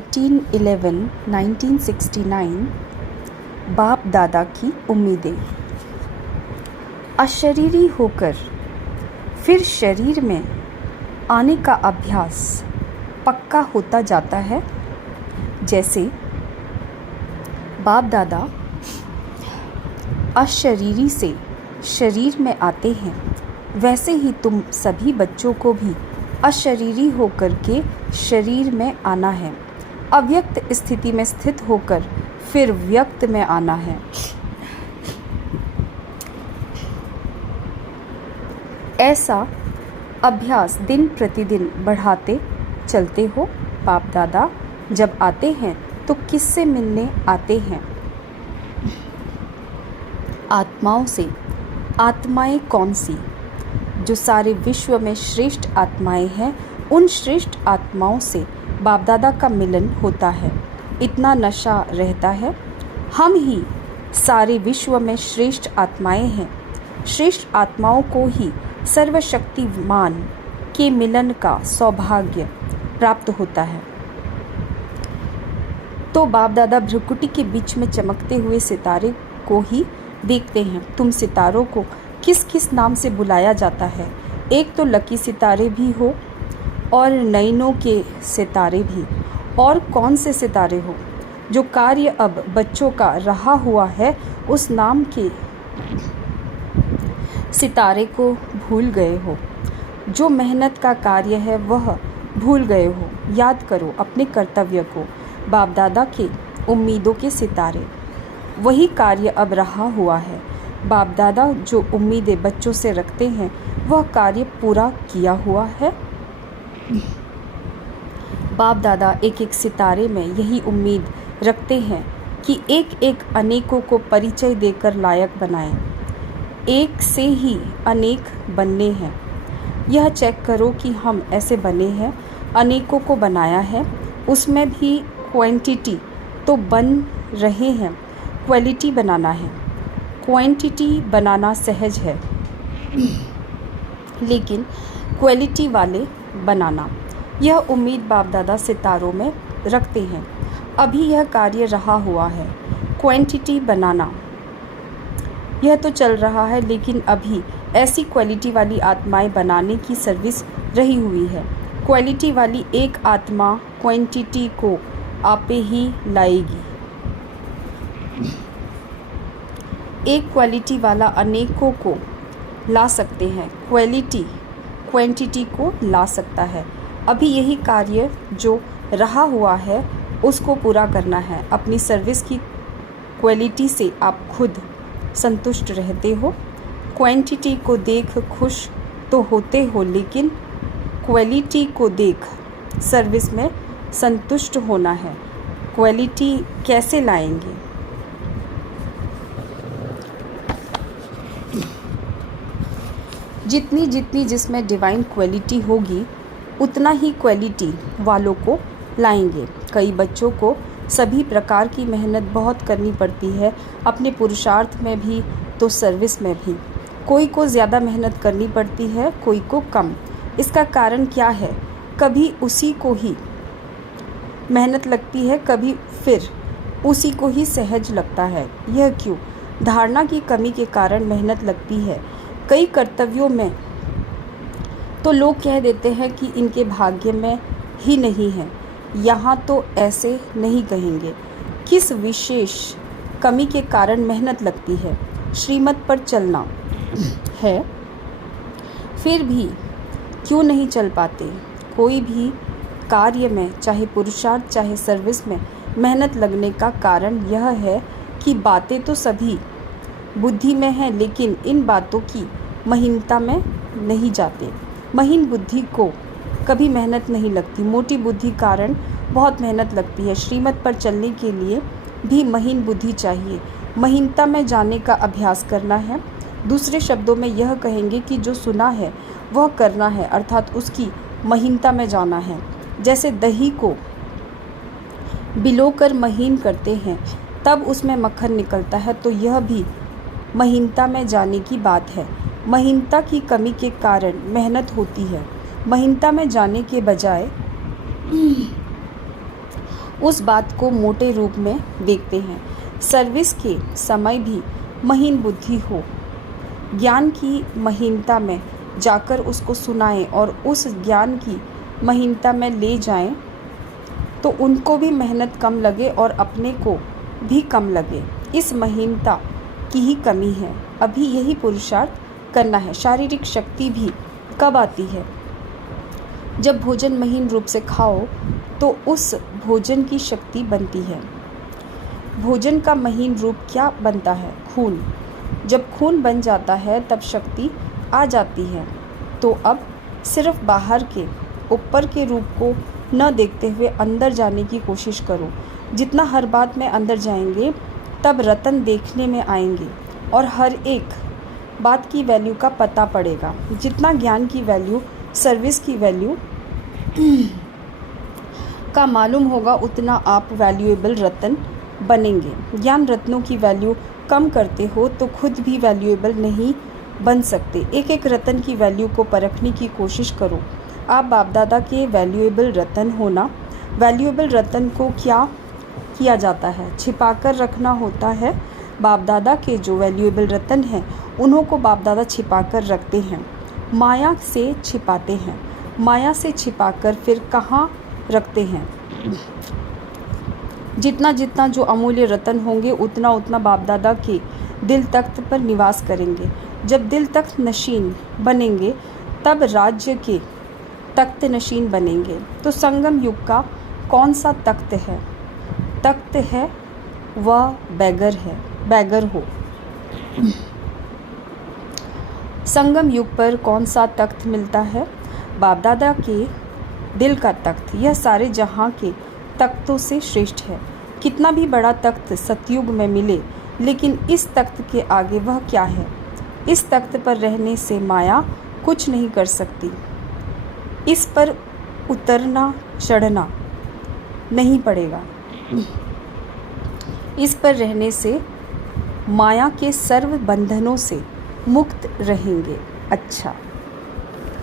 13/11/1969 बाप दादा की उम्मीदें। अशरीरी होकर फिर शरीर में आने का अभ्यास पक्का होता जाता है। जैसे बाप दादा अशरीरी से शरीर में आते हैं, वैसे ही तुम सभी बच्चों को भी अशरीरी होकर के शरीर में आना है। अव्यक्त स्थिति में स्थित होकर फिर व्यक्त में आना है। ऐसा अभ्यास दिन प्रतिदिन बढ़ाते चलते हो। बाप दादा जब आते हैं तो किससे मिलने आते हैं? आत्माओं से। आत्माएं कौन सी? जो सारे विश्व में श्रेष्ठ आत्माएं हैं, उन श्रेष्ठ आत्माओं से बाप दादा का मिलन होता है। इतना नशा रहता है। हम ही सारे विश्व में श्रेष्ठ आत्माएं हैं। श्रेष्ठ आत्माओं को ही सर्वशक्तिमान के मिलन का सौभाग्य प्राप्त होता है। तो बाप दादा भ्रुकुटी के बीच में चमकते हुए सितारे को ही देखते हैं। तुम सितारों को किस किस नाम से बुलाया जाता है? एक तो लकी सितारे भी हो और नैनों के सितारे भी। और कौन से सितारे हो? जो कार्य अब बच्चों का रहा हुआ है, उस नाम के सितारे को भूल गए हो। जो मेहनत का कार्य है वह भूल गए हो। याद करो अपने कर्तव्य को। बाप दादा के उम्मीदों के सितारे, वही कार्य अब रहा हुआ है। बाप दादा जो उम्मीदें बच्चों से रखते हैं, वह कार्य पूरा किया हुआ है। बाप दादा एक एक सितारे में यही उम्मीद रखते हैं कि एक एक अनेकों को परिचय देकर लायक बनाएं। एक से ही अनेक बनने हैं। यह चेक करो कि हम ऐसे बने हैं, अनेकों को बनाया है। उसमें भी क्वांटिटी तो बन रहे हैं, क्वालिटी बनाना है। क्वांटिटी बनाना सहज है, लेकिन क्वालिटी वाले बनाना, यह उम्मीद बाप दादा सितारों में रखते हैं। अभी यह कार्य रहा हुआ है। क्वांटिटी बनाना यह तो चल रहा है, लेकिन अभी ऐसी क्वालिटी वाली आत्माएं बनाने की सर्विस रही हुई है। क्वालिटी वाली एक आत्मा क्वांटिटी को आपे ही लाएगी। एक क्वालिटी वाला अनेकों को ला सकते हैं। क्वालिटी क्वांटिटी को ला सकता है। अभी यही कार्य जो रहा हुआ है उसको पूरा करना है। अपनी सर्विस की क्वालिटी से आप खुद संतुष्ट रहते हो। क्वांटिटी को देख खुश तो होते हो, लेकिन क्वालिटी को देख सर्विस में संतुष्ट होना है। क्वालिटी कैसे लाएंगे? जितनी जितनी जिसमें डिवाइन क्वालिटी होगी, उतना ही क्वालिटी वालों को लाएंगे। कई बच्चों को सभी प्रकार की मेहनत बहुत करनी पड़ती है, अपने पुरुषार्थ में भी तो सर्विस में भी। कोई को ज़्यादा मेहनत करनी पड़ती है, कोई को कम। इसका कारण क्या है? कभी उसी को ही मेहनत लगती है, कभी फिर उसी को ही सहज लगता है। यह क्यों? धारणा की कमी के कारण मेहनत लगती है। कई कर्तव्यों में तो लोग कह देते हैं कि इनके भाग्य में ही नहीं है। यहाँ तो ऐसे नहीं कहेंगे। किस विशेष कमी के कारण मेहनत लगती है? श्रीमत पर चलना है, फिर भी क्यों नहीं चल पाते? कोई भी कार्य में, चाहे पुरुषार्थ चाहे सर्विस में, मेहनत लगने का कारण यह है कि बातें तो सभी बुद्धि में हैं, लेकिन इन बातों की महीनता में नहीं जाते। महीन बुद्धि को कभी मेहनत नहीं लगती। मोटी बुद्धि कारण बहुत मेहनत लगती है। श्रीमत पर चलने के लिए भी महीन बुद्धि चाहिए। महीनता में जाने का अभ्यास करना है। दूसरे शब्दों में यह कहेंगे कि जो सुना है वह करना है, अर्थात उसकी महीनता में जाना है। जैसे दही को बिलोकर महीन करते हैं, तब उसमें मक्खन निकलता है, तो यह भी महीनता में जाने की बात है। महीनता की कमी के कारण मेहनत होती है। महीनता में जाने के बजाय उस बात को मोटे रूप में देखते हैं। सर्विस के समय भी महीन बुद्धि हो, ज्ञान की महीनता में जाकर उसको सुनाएं और उस ज्ञान की महीनता में ले जाएं तो उनको भी मेहनत कम लगे और अपने को भी कम लगे। इस महीनता की ही कमी है, अभी यही पुरुषार्थ करना है। शारीरिक शक्ति भी कब आती है? जब भोजन महीन रूप से खाओ तो उस भोजन की शक्ति बनती है। भोजन का महीन रूप क्या बनता है? खून। जब खून बन जाता है तब शक्ति आ जाती है। तो अब सिर्फ बाहर के ऊपर के रूप को न देखते हुए अंदर जाने की कोशिश करो। जितना हर बात में अंदर जाएंगे तब रतन देखने में आएंगे और हर एक बात की वैल्यू का पता पड़ेगा। जितना ज्ञान की वैल्यू, सर्विस की वैल्यू का मालूम होगा उतना आप वैल्यूएबल रत्न बनेंगे। ज्ञान रत्नों की वैल्यू कम करते हो तो खुद भी वैल्यूएबल नहीं बन सकते। एक एक रत्न की वैल्यू को परखने की कोशिश करो। आप बाप दादा के वैल्यूएबल रत्न होना। वैल्यूएबल रत्न को क्या किया जाता है? छिपाकर रखना होता है। बाप दादा के जो वैल्यूएबल रत्न हैं उन्हों को बाप दादा छिपाकर रखते हैं, माया से छिपाते हैं। माया से छिपाकर फिर कहाँ रखते हैं? जितना जितना जो अमूल्य रत्न होंगे उतना उतना बाप दादा के दिल तख्त पर निवास करेंगे। जब दिल तख्त नशीन बनेंगे तब राज्य के तख्त नशीन बनेंगे। तो संगम युग का कौन सा तख्त है? तख्त है वह बैगर है, बैगर हो। संगम युग पर कौन सा तख्त मिलता है? बाप दादा के दिल का तख्त। यह सारे जहाँ के तख्तों से श्रेष्ठ है। कितना भी बड़ा तख्त सतयुग में मिले लेकिन इस तख्त के आगे वह क्या है? इस तख्त पर रहने से माया कुछ नहीं कर सकती। इस पर उतरना चढ़ना नहीं पड़ेगा। इस पर रहने से माया के सर्व बंधनों से मुक्त रहेंगे। अच्छा।